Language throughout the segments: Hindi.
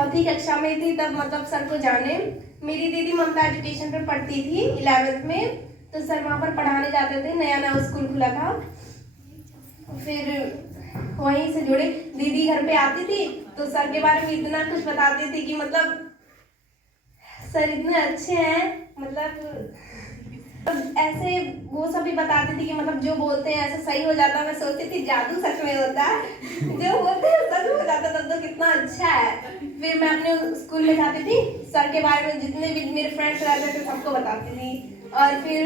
चौथी कक्षा में थी तब मतलब सर को जाने, मेरी दीदी ममता एजुकेशन पर पढ़ती थी 11th में, तो सर वहाँ पर पढ़ाने जाते थे, नया नया स्कूल खुला था। फिर वहीं से जुड़े, दीदी घर पे आती थी तो सर के बारे में इतना कुछ बताती थी कि मतलब सर इतने अच्छे हैं, मतलब ऐसे वो सब भी बताती थी कि मतलब जो बोलते हैं ऐसा सही हो जाता। मैं सोचती थी जादू सच में होता है, जो बोलते हैं सच हो जाता, तब तो कितना अच्छा है। फिर मैं अपने स्कूल में जाती थी, सर के बारे में जितने भी मेरे फ्रेंड्स रहते थे सबको बताती थी। और फिर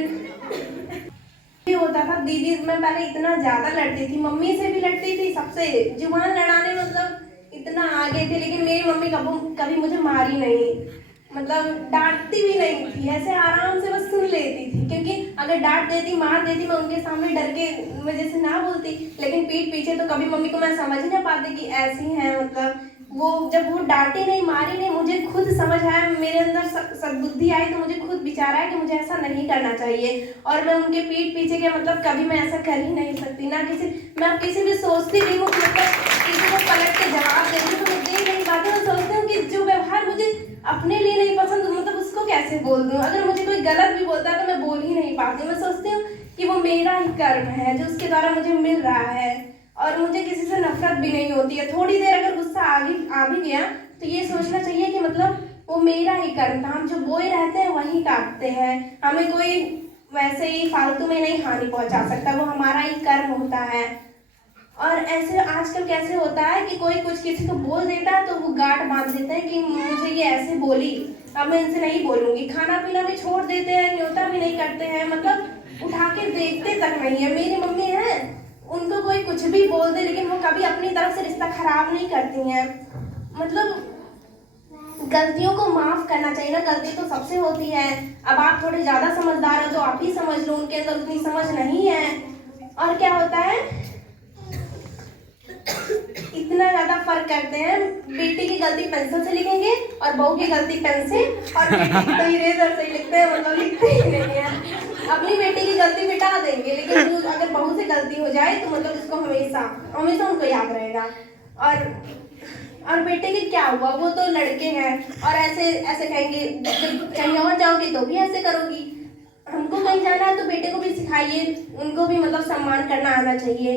ये होता था, दीदी मैं पहले इतना ज्यादा लड़ती थी, मम्मी से भी लड़ती थी, सबसे जुबान लड़ाने मतलब इतना आगे थे, लेकिन मेरी मम्मी कभी मुझे मारी नहीं, मतलब डांटती भी नहीं थी, ऐसे आराम से बस सुन लेती थी। क्योंकि अगर डांट देती मार देती मैं उनके सामने डर के वजह से ना बोलती, लेकिन पीठ पीछे तो कभी मम्मी को मैं समझ ही ना पाती कि ऐसी है। मतलब वो जब वो डांटे नहीं मारी नहीं, मुझे खुद समझ आया, मेरे अंदर सद्बुद्धि आई, तो मुझे खुद विचार आया कि मुझे ऐसा नहीं करना चाहिए। और मैं उनके पीठ पीछे के मतलब कभी मैं ऐसा कर ही नहीं सकती ना। मैं अब किसी भी सोचती भी हूँ मतलब किसी को पलट के जवाब देती हूँ तो मैं देख नहीं पाती। मैं सोचती हूँ कि जो व्यवहार मुझे अपने लिए नहीं पसंद मतलब उसको कैसे बोल दूँ। अगर मुझे कोई गलत भी बोलता है तो मैं बोल ही नहीं पाती। मैं सोचती हूँ कि वो मेरा ही कर्म है जो उसके द्वारा मुझे मिल रहा है, और मुझे किसी से नफरत भी नहीं होती है। थोड़ी देर अगर गुस्सा आ भी गया तो ये सोचना चाहिए कि मतलब वो मेरा ही कर्म था, हम जो बोए रहते हैं वही काटते हैं, हमें कोई वैसे ही फालतू में नहीं हानि पहुंचा सकता, वो हमारा ही कर्म होता है। और ऐसे आजकल कैसे होता है कि कोई कुछ किसी को बोल देता है तो वो गांठ बांध देते हैं कि मुझे ये ऐसे बोली, अब मैं इनसे नहीं बोलूंगी। खाना पीना भी छोड़ देते हैं, न्योता भी नहीं करते हैं, मतलब उठा के देखते तक नहीं है। मेरी मम्मी है, उनको कोई कुछ भी बोल दे लेकिन वो कभी अपनी तरफ से रिश्ता खराब नहीं करती हैं। मतलब गलतियों को माफ करना चाहिए ना, गलती तो सबसे होती है। अब आप थोड़े ज्यादा समझदार हो तो आप ही समझ लो, उनके अंदर उतनी समझ नहीं है। और क्या होता है, इतना ज्यादा फर्क करते हैं, बेटी की गलती पेंसिल से लिखेंगे और बहू की गलती पेन से, और बेटी की तो इरेजर से लिखते हैं, मतलब लिखते ही नहीं है। अपनी बेटी की गलती मिटा देंगे लेकिन जो अगर बहू से गलती हो जाए तो मतलब उसको हमेशा हमेशा उनको याद रहेगा। और बेटे के क्या हुआ, वो तो लड़के हैं, और ऐसे ऐसे कहेंगे कहीं और जाओगी तो भी ऐसे करोगी। हमको कहीं जाना है तो बेटे को भी सिखाइए, उनको भी मतलब सम्मान करना आना चाहिए।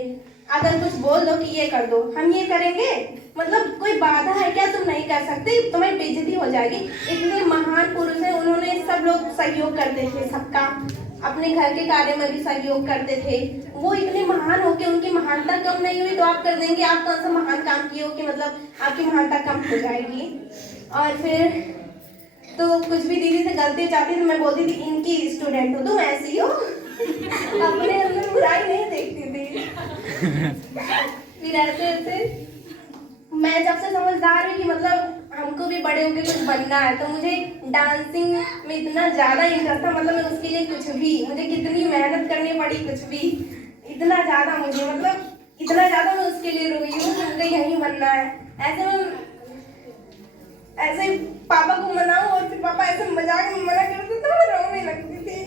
अगर कुछ बोल दो कि ये कर दो, हम ये करेंगे, मतलब कोई बाधा है क्या, तुम नहीं कर सकते, तुम्हें बेइज्जती हो जाएगी। इतने महान पुरुष हैं, उन्होंने सब लोग सहयोग करते थे सबका, अपने घर के कार्य में भी सहयोग करते थे। वो इतने महान हो के उनकी महानता कम नहीं हुई तो आप कर देंगे, आप कौन सा महान काम किए हो कि मतलब आपकी महानता कम हो जाएगी। और फिर तो कुछ भी दीदी से गलती चाहती तो मैं बोलती थी इनकी स्टूडेंट हो तुम, ऐसी हो। अपने अंदर बुराई नहीं देखती थी। फिर ऐसे ऐसे मैं जब से समझदार हुई कि मतलब हमको भी बड़े होके कुछ बनना है, तो मुझे डांसिंग में इतना ज्यादा इंटरेस्ट था, मतलब मैं उसके लिए कुछ भी, मुझे कितनी मेहनत करनी पड़ी, कुछ भी इतना ज्यादा मुझे मतलब इतना ज्यादा मैं उसके लिए रोई हूँ कि मुझे यही बनना है। ऐसे पापा को मनाऊं और फिर पापा ऐसे मजाक में मना करते तो मैं रोने लगती थी।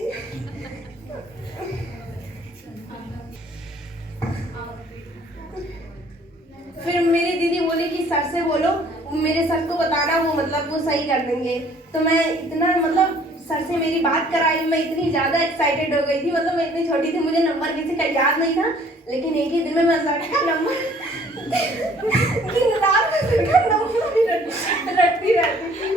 फिर मेरी दीदी बोली कि सर से बोलो, मेरे सर को बताना, वो मतलब वो सही कर देंगे। तो मैं इतना मतलब सर से मेरी बात कराई, मैं इतनी ज्यादा एक्साइटेड हो गई थी, मतलब मैं इतनी छोटी थी, मुझे नंबर किसी का याद नहीं था, लेकिन एक ही दिन में मैं सर का नंबर रटती रहती थी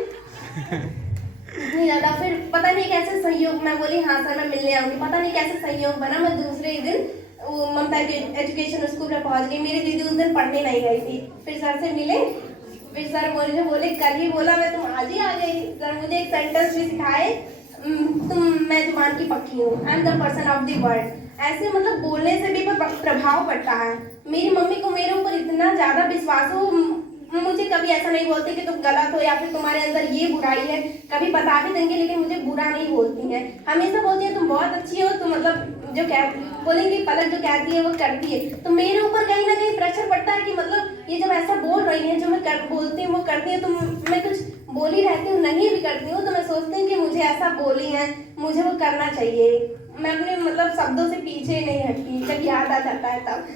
इतनी ज्यादा। फिर पता नहीं कैसे सहयोग, मैं बोली हाँ सर मैं मिलने आऊंगी, पता नहीं कैसे सहयोग बना, मैं दूसरे ही दिन ममता एजुकेशन स्कूल में पहुंच गई। मेरी दीदी उस दिन पढ़ने नहीं गई थी, फिर सर से मिले, फिर सर बोले कल ही बोला मैं, तुम आज ही आ गई। सर मुझे एक सेंटेंस भी सिखाए, मैं जुबान की पक्की हूँ, I am the person of the world. ऐसे मतलब बोलने से भी प्रभाव पड़ता है। मेरी मम्मी को मेरे ऊपर इतना ज्यादा विश्वास हो, मुझे कभी ऐसा नहीं बोलते कि तुम गलत हो या फिर तुम्हारे अंदर ये बुराई है, कभी बता भी देंगे लेकिन मुझे बुरा नहीं बोलती हैं, हमेशा बोलती है तुम बहुत अच्छी हो, तुम मतलब जो बोलेंगे पलक जो कहती है वो करती है। तो मेरे ऊपर कहीं ना कहीं प्रेशर पड़ता है कि मतलब ये जब ऐसा बोल रही है, जो मैं बोलती हूँ वो करती है, तो मैं कुछ बोली रहती हूँ नहीं भी करती हूँ, तो मैं सोचती हूँ कि मुझे ऐसा बोली है, मुझे वो करना चाहिए। मैं अपने मतलब शब्दों से पीछे नहीं हटती, जब याद आ जाता है तब,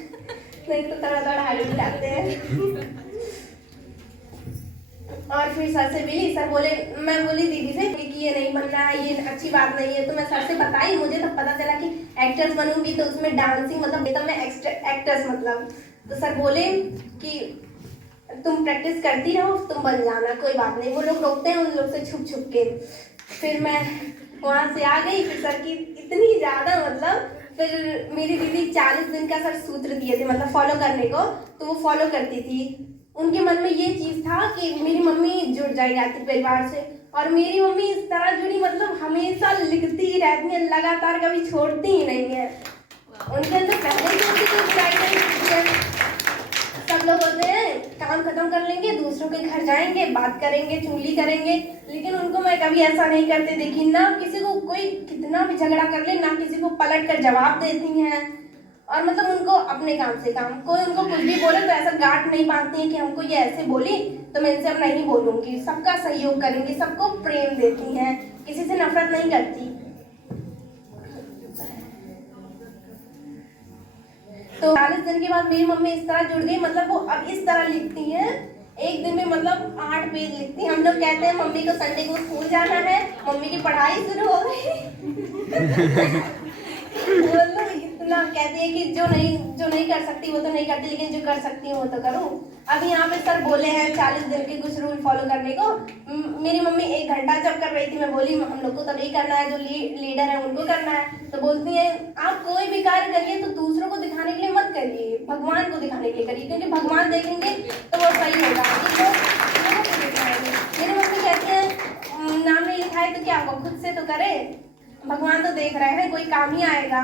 नहीं तो तरह तरह हाल जाते हैं। और फिर सर से मिली, सर बोले, मैं बोली दीदी से कि ये नहीं बनना है, ये अच्छी बात नहीं है। तो मैं सर से बताई, मुझे तब पता चला कि एक्टर्स बनूंगी तो उसमें डांसिंग मतलब तो मैं एक्टर्स मतलब। तो सर बोले कि तुम प्रैक्टिस करती रहो, तुम बन जाना, कोई बात नहीं। वो लोग रोकते हैं उन लोग से छुप छुप के। फिर मैं वहाँ से आ गई। फिर सर की इतनी ज़्यादा मतलब, फिर मेरी दीदी 40 दिन का सर सूत्र दिए थे मतलब फॉलो करने को, तो वो फॉलो करती थी। उनके मन में ये चीज़ था कि मेरी मम्मी जुड़ जाएगी आर्थिक परिवार से, और मेरी मम्मी इस तरह जुड़ी मतलब हमेशा लिखती ही रहती है, लगातार कभी छोड़ती ही नहीं है। उनके अंदर पहले ही होती सब लोग होते हैं काम खत्म कर लेंगे, दूसरों के घर जाएंगे, बात करेंगे, चुगली करेंगे, लेकिन उनको मैं कभी ऐसा नहीं करते देखी। ना किसी को कोई कितना भी झगड़ा कर ले, ना किसी को पलट कर जवाब देती हैं। और मतलब उनको अपने काम से काम, कोई उनको कुछ भी बोले तो ऐसा गांठ नहीं बांधती है कि हमको ये ऐसे बोली तो मैं इनसे अब नहीं बोलूंगी। सबका सहयोग करेंगी, सबको प्रेम देती हैं, किसी से नफरत नहीं करती। तो 40 दिन के बाद मेरी मम्मी इस तरह जुड़ गई, मतलब वो अब इस तरह लिखती हैं, एक दिन में मतलब 8 पेज लिखती हैं। हम लोग कहते हैं मम्मी को संडे को स्कूल जाना है, मम्मी की पढ़ाई शुरू हो गई। मतलब इतना कहती है कि जो नहीं कर सकती वो तो नहीं करती, लेकिन जो कर सकती हूँ वो तो करूँ। अभी यहाँ पे सर बोले हैं 40 दिन के कुछ रूल फॉलो करने को। मेरी मम्मी 1 घंटा जब कर रही थी, मैं बोली हम लोग को तो नहीं करना है, जो लीडर है उनको करना है। तो बोलती है आप कोई भी कार्य करिए तो दूसरों को दिखाने के लिए मत करिए, भगवान को दिखाने के लिए करिए, क्योंकि भगवान देखेंगे तो वो सही होगा। मेरी मम्मी कहती है नाम नहीं लिखा है तो क्या होगा, खुद से तो करे, भगवान तो देख रहे हैं, कोई काम ही आएगा।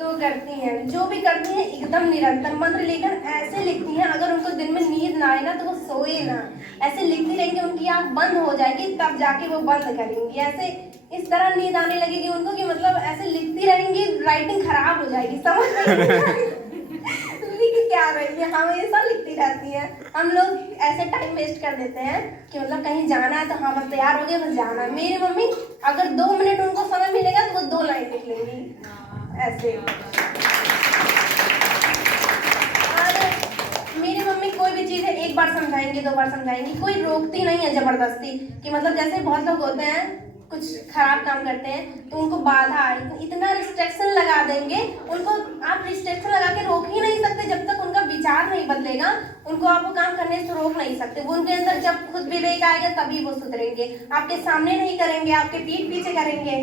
तो करती हैं, जो भी करती हैं एकदम निरंतर मंत्र लेकर ऐसे लिखती हैं, अगर उनको दिन में नींद ना आए ना तो वो सोए ना, ऐसे लिखती रहेंगी, उनकी आंख बंद हो जाएगी तब जाके वो बंद करेंगी। ऐसे इस तरह नींद आने लगेगी उनको कि मतलब ऐसे लिखती रहेंगी, राइटिंग खराब हो जाएगी, समझ लिख क्या रही है, हमेशा लिखती रहती है। हम लोग ऐसे टाइम वेस्ट कर देते हैं कि मतलब कहीं जाना है तो हाँ बस तैयार हो गए बस जाना है। मेरी मम्मी अगर 2 मिनट उनको समय मिलेगा तो वो 2 लाइन लिख लेंगी ऐसे। और मेरी मम्मी कोई भी चीज़ है 1 बार समझाएंगी, 2 बार समझाएंगी, कोई रोकती नहीं है जबरदस्ती कि मतलब जैसे बहुत लोग होते हैं कुछ खराब काम करते हैं तो उनको बाधा इतना रिस्ट्रिक्शन लगा देंगे, उनको आप रिस्ट्रिक्शन लगा के रोक ही नहीं सकते जब तक उनका विचार नहीं बदलेगा। उनको आप वो काम करने से रोक नहीं सकते। वो उनके अंदर जब खुद विवेक आएगा तभी वो सुधरेंगे, आपके सामने नहीं करेंगे, आपके पीठ पीछे करेंगे।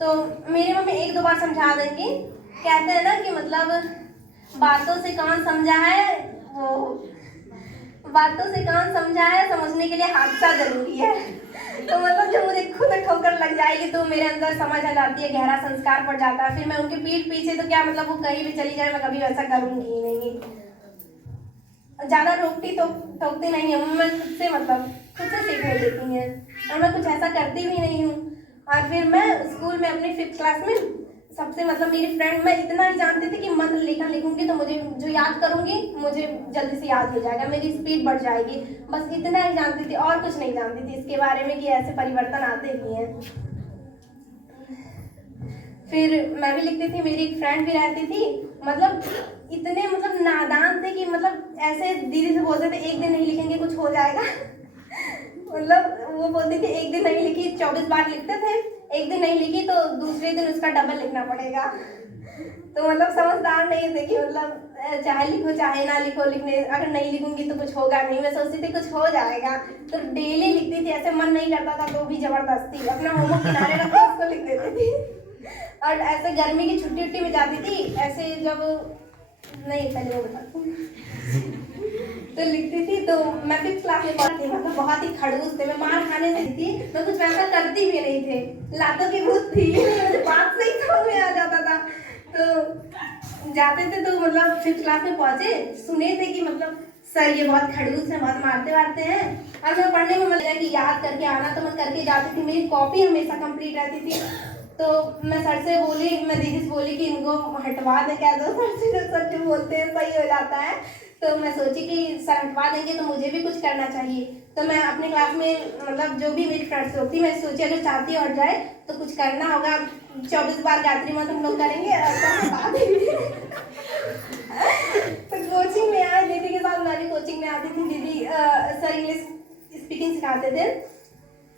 तो मेरी मम्मी 1-2 बार समझा देंगी। कहते हैं ना कि मतलब बातों से कौन समझा है, वो बातों से कौन समझा है, समझने के लिए हादसा जरूरी है। तो मतलब जब मुझे खुद ठोकर लग जाएगी तो मेरे अंदर समझ आ जाती है, गहरा संस्कार पड़ जाता है। फिर मैं उनके पीठ पीछे तो क्या मतलब वो कहीं भी चली जाए मैं कभी वैसा करूंगी ही नहीं। ज्यादा रोकती तो टोकती नहीं है मैं, खुद से मतलब खुद से सीखने देती है, और मैं कुछ ऐसा करती भी नहीं हूँ। और फिर मैं स्कूल में अपनी 5th क्लास में सबसे मतलब मेरी फ्रेंड, मैं इतना ही जानती थी कि मंत्र लेखन लिखूंगी तो मुझे जो याद करूंगी मुझे जल्दी से याद हो जाएगा, मेरी स्पीड बढ़ जाएगी, बस इतना ही जानती थी और कुछ नहीं जानती थी इसके बारे में कि ऐसे परिवर्तन आते भी हैं। फिर मैं भी लिखती थी, मेरी एक फ्रेंड भी रहती थी, मतलब इतने मतलब नादान थे कि मतलब ऐसे दीदी से बोलते थे 1 दिन नहीं लिखेंगे कुछ हो जाएगा। मतलब वो बोलती थी 1 दिन नहीं लिखी 24 बार लिखते थे, 1 दिन नहीं लिखी तो दूसरे दिन उसका डबल लिखना पड़ेगा। तो मतलब समझदार नहीं थे कि मतलब चाहे लिखो चाहे ना लिखो, लिखने अगर नहीं लिखूंगी तो कुछ होगा नहीं। मैं सोचती थी कुछ हो जाएगा तो डेली लिखती थी, ऐसे मन नहीं करता था तो भी जबरदस्ती अपना होमवर्क किनारे रख के उसको लिख देती थी। और ऐसे गर्मी की छुट्टी में जाती थी, ऐसे जब नहीं पहले वो बताती तो लिखती थी। तो मैं 5th क्लास में पढ़ती थी, मतलब बहुत ही खड़ूस थे, मैं मार खाने से थी, मैं कुछ वैसा करती भी नहीं थे, लातों की भूत थी, मुझे बात से ही समझ में आ जाता था। तो जाते थे तो मतलब 5th क्लास में पहुंचे, सुने थे कि मतलब सर ये बहुत खड़ूस है, बहुत मारते वारते हैं। और मैं पढ़ने में मतलब कि याद करके आना तो मैं करके जाती थी, मेरी कॉपी हमेशा कंप्लीट रहती थी। तो मैं सर से बोली, मैं दीदी से बोली कि इनको हटवा दे, कह दो सर से, सर जो बोलते हैं सही हो जाता है। तो मैं सोची कि सर हटवा देंगे तो मुझे भी कुछ करना चाहिए। तो मैं अपने क्लास में मतलब जो भी मेरी फ्रेंड्स होती, मैं सोची अगर चाहती हट जाए तो कुछ करना होगा, 24 बार गायत्री मंत्र हम लोग करेंगे और सर हटा देंगे। तो कोचिंग में आए दीदी के साथ, मैं भी कोचिंग में आती थी। दीदी सर इंग्लिश स्पीकिंग सिखाते थे।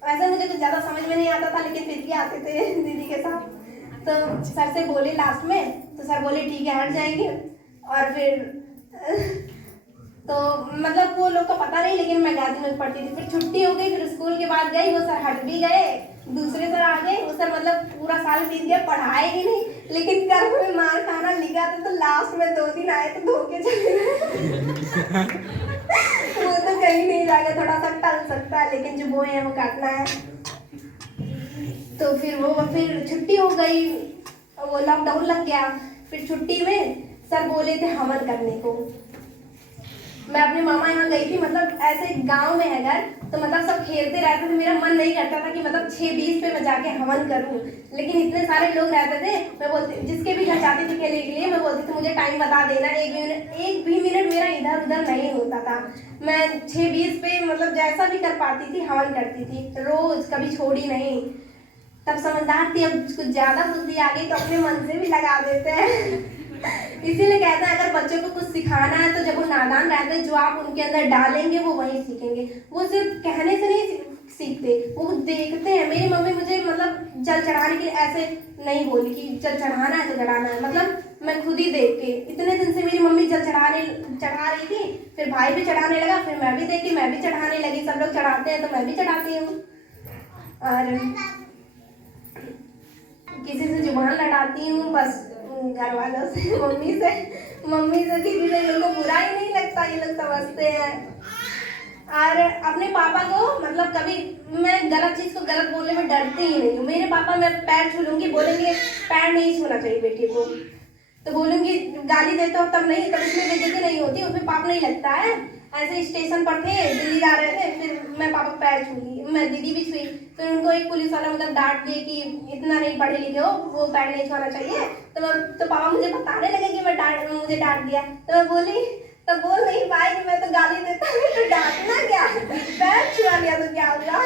वैसे मुझे कुछ ज़्यादा समझ में नहीं आता था, लेकिन फिर भी आते थे दीदी के साथ। तो सर से बोले लास्ट में, तो सर बोले ठीक है हट जाएंगे। और फिर तो मतलब वो लोग को पता नहीं, लेकिन मैं गादी में पढ़ती थी। फिर छुट्टी हो गई, फिर स्कूल के बाद गई, वो सर हट भी गए, दूसरे सर आ गए। वो सर मतलब पूरा साल बीत गया, पढ़ाए ही नहीं, लेकिन कल में मार खाना लिखा था, तो लास्ट में 2 दिन आए तो धोखे चले गए। वो तो कहीं नहीं जाएगा, थोड़ा सा टल सकता है, लेकिन जो बोए हैं वो काटना है। तो फिर छुट्टी हो गई, वो लॉकडाउन लग गया। फिर छुट्टी में सर बोले थे हवन करने को। मैं अपने मामा यहाँ गई थी, मतलब ऐसे गांव में है घर, तो मतलब सब खेलते रहते थे, मेरा मन नहीं करता था कि मतलब 6:20 पे मैं जाके हवन करूँ। लेकिन इतने सारे लोग रहते थे, मैं बोलती जिसके भी घर जाती थी खेलने के लिए, मैं बोलती थी मुझे टाइम बता देना, एक भी मिनट मेरा इधर उधर नहीं होता था। मैं 6:20 पे मतलब जैसा भी कर पाती थी हवन करती थी, रोज, कभी छोड़ी नहीं। तब समझदार थी, अब कुछ ज्यादा बुद्धि आ गई तो अपने मन से भी लगा देते हैं। इसीलिए कहते हैं अगर बच्चों को कुछ सिखाना है तो जब वो नादान रहते हैं, जो आप उनके अंदर डालेंगे वो वही सीखेंगे। वो सिर्फ कहने से नहीं सीखते, वो देखते हैं। मेरी मम्मी मुझे मतलब जल चढ़ाने के लिए ऐसे नहीं बोली कि जल चढ़ाना है तो चढ़ाना है, मतलब मैं खुद ही देख के। इतने दिन से मेरी मम्मी जल चढ़ा रही थी, फिर भाई भी चढ़ाने लगा, फिर मैं भी देखी, मैं भी चढ़ाने लगी। सब लोग चढ़ाते हैं तो मैं भी चढ़ाती हूँ। और किसी से जुबान लड़ाती हूँ बस घर वालों से, मम्मी से दीदी से। लोगों को बुरा ही नहीं लगता, ये लोग समझते हैं। और अपने पापा को मतलब कभी मैं गलत चीज को गलत बोलने में डरती ही नहीं हूँ। मेरे पापा, मैं पैर छू लूंगी, बोलेंगे पैर नहीं छूना चाहिए बेटी को, तो बोलूंगी गाली देते हो तब नहीं, तब इसमें बेइज्जती नहीं होती, उसमें पाप नहीं लगता है। ऐसे स्टेशन पर थे, दिल्ली जा रहे थे, फिर मैं पापा पैर छू ली, मैं दीदी भी छुई। फिर उनको एक पुलिस वाला मतलब डांट दिए कि इतना नहीं पढ़े लिखे हो, वो पैर नहीं छूना चाहिए। तो पापा मुझे बताने लगे कि मुझे डांट दिया। तो मैं बोली, तो बोल नहीं पाई कि मैं तो गाली देता हूँ, तो डांटना क्या, पैर छुआ लिया तो क्या हुआ।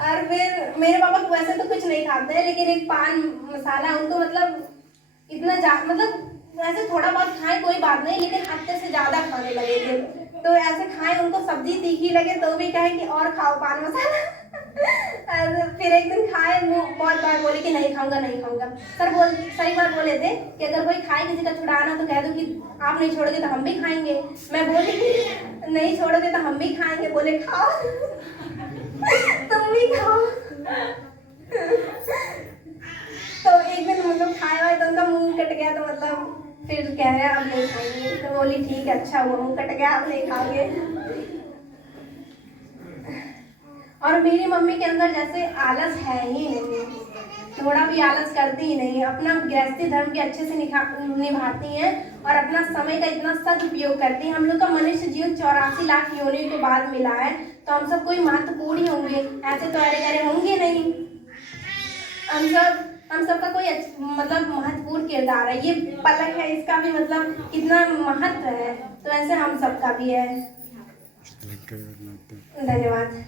और फिर मेरे पापा वैसे तो कुछ नहीं खाते हैं, लेकिन एक पान मसाला उनको मतलब इतना मतलब वैसे थोड़ा बहुत खाए कोई बात नहीं, लेकिन हफ्ते से ज्यादा खाने लगे थे। तो ऐसे खाए, उनको सब्जी तीखी लगे तो भी कहे कि और खाओ पान मसाला। फिर एक दिन खाए, बहुत बार बोले कि नहीं खाऊंगा नहीं खाऊंगा। सही बार बोले थे कि अगर कोई खाए किसी का छुड़ाना तो कह दो कि आप नहीं छोड़ोगे तो हम भी खाएंगे। मैं बोली कि नहीं छोड़ोगे तो हम भी खाएंगे। बोले खाओ, तुम भी खाओ। तो एक दिन मतलब खाए हुए तो उनका मुंह कट गया, तो मतलब फिर कह रहे हैं अब नहीं खाएंगे। तो बोली ठीक है, अच्छा हुआ मुंह कट गया, अब नहीं खाओगे। और मेरी मम्मी के अंदर जैसे आलस है ही नहीं, थोड़ा भी आलस करती ही नहीं, अपना गृहस्थी धर्म के अच्छे से निभाती हैं और अपना समय का इतना सदुपयोग करती हैं। हम लोग का मनुष्य जीवन 84 लाख योनियों के बाद मिला है, तो हम सब कोई महत्वपूर्ण ही होंगे, ऐसे तो अरे गरे होंगे नहीं। हम सबका कोई मतलब महत्वपूर्ण किरदार है। ये पलक है, इसका भी मतलब कितना महत्व है, तो ऐसे हम सबका भी है। धन्यवाद।